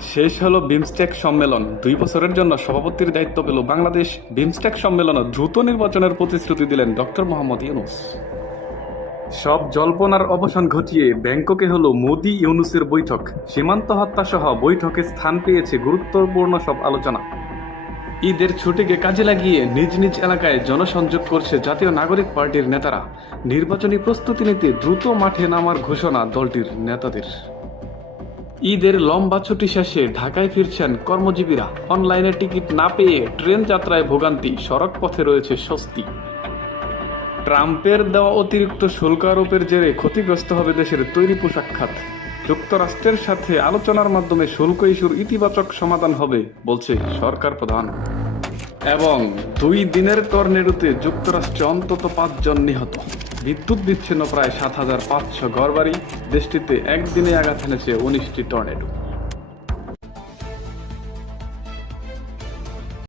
শেষ হলো বিমস্টেক সম্মেলন। দুই বছরের জন্য সভাপতির দায়িত্ব পেল বাংলাদেশ। বিমস্টেক সম্মেলনে দ্রুত নির্বাচনের প্রতিশ্রুতি দিলেন ডক্টর মোহাম্মদ ইউনুস। সব জল্পনার অবসান ঘটিয়ে ব্যাংককে হলো মোদি ইউনুসের বৈঠক। সীমান্ত হত্যা সহ বৈঠকে স্থান পেয়েছে গুরুত্বপূর্ণ সব আলোচনা। ঈদের ছুটিকে কাজে লাগিয়ে নিজ নিজ এলাকায় জনসংযোগ করছে জাতীয় নাগরিক পার্টির নেতারা। নির্বাচনী প্রস্তুতি নিতে দ্রুত মাঠে নামার ঘোষণা দলটির নেতাদের। ঈদের লম্বা ছুটি শেষে ঢাকায় ফিরছেন কর্মজীবীরা। অনলাইনে টিকিট না পেয়ে ট্রেন যাত্রায় ভোগান্তি, সড়ক পথে রয়েছে স্বস্তি। ট্রাম্পের দেওয়া অতিরিক্ত শুল্ক আরোপের জেরে ক্ষতিগ্রস্ত হবে দেশের তৈরি পোশাক খাত। যুক্তরাষ্ট্রের সাথে আলোচনার মাধ্যমে শুল্ক ইস্যুর ইতিবাচক সমাধান হবে, বলছে সরকার প্রধান। এবং দুই দিনের টর্নেডোতে যুক্তরাষ্ট্রে অন্তত পাঁচজন নিহত। বিদ্যুৎ বিচ্ছিন্ন প্রায় সাত হাজার পাঁচশো ঘরবাড়ি দেশটিতে একদিনে আঘাত এনেছে উনিশটি টর্নেডো।